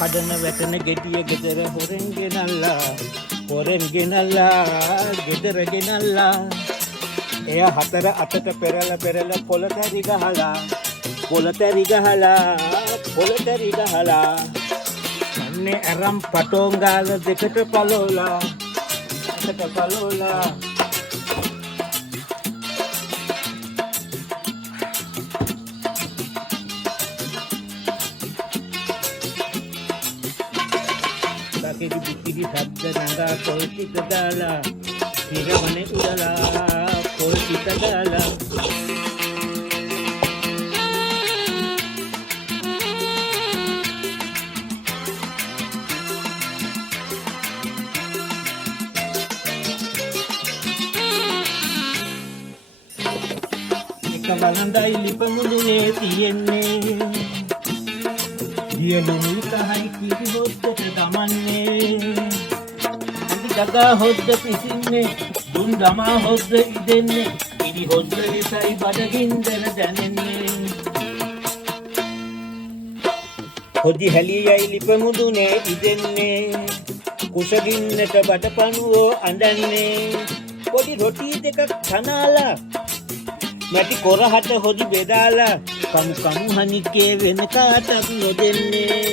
කඩන වැටෙන ගෙඩිය ගෙදර හොරෙන් ගෙනල්ලා ගෙදර ගෙනල්ලා එය හතර අතට පෙරල පොළතැරි ගහලා අන්නේ අරම් පටෝංගාල දෙකට පලෝලා බකෙදි පිටිදි ශබ්ද නගා පොල් ටික දාලා හිරවනේ උඩලා පොල් ටික දාලා එක වළඳයි ලිපමුදුනේ තියෙන්නේ දියලුණු කහයි කිරි හොද්දට දමන්නේ අඳි ගගා හොද්ද පිසින්නේ දුන් දමා හොද්ද ඉදෙන්නේ කිරි හොද්ද ලෙසයි බඩගින්දර දැනෙන්නේ හොදි හැලියයි ලිපමුදුනේ ඉදෙන්නේ කුසගින්නට බඩපණුවෝ අඳන්නේ පොඩි රොටි දෙකක් කනාලා මැටි කොරහට හොදි බෙදාලා කමු හනිකේ වෙන කාටත් නොදෙන්නේ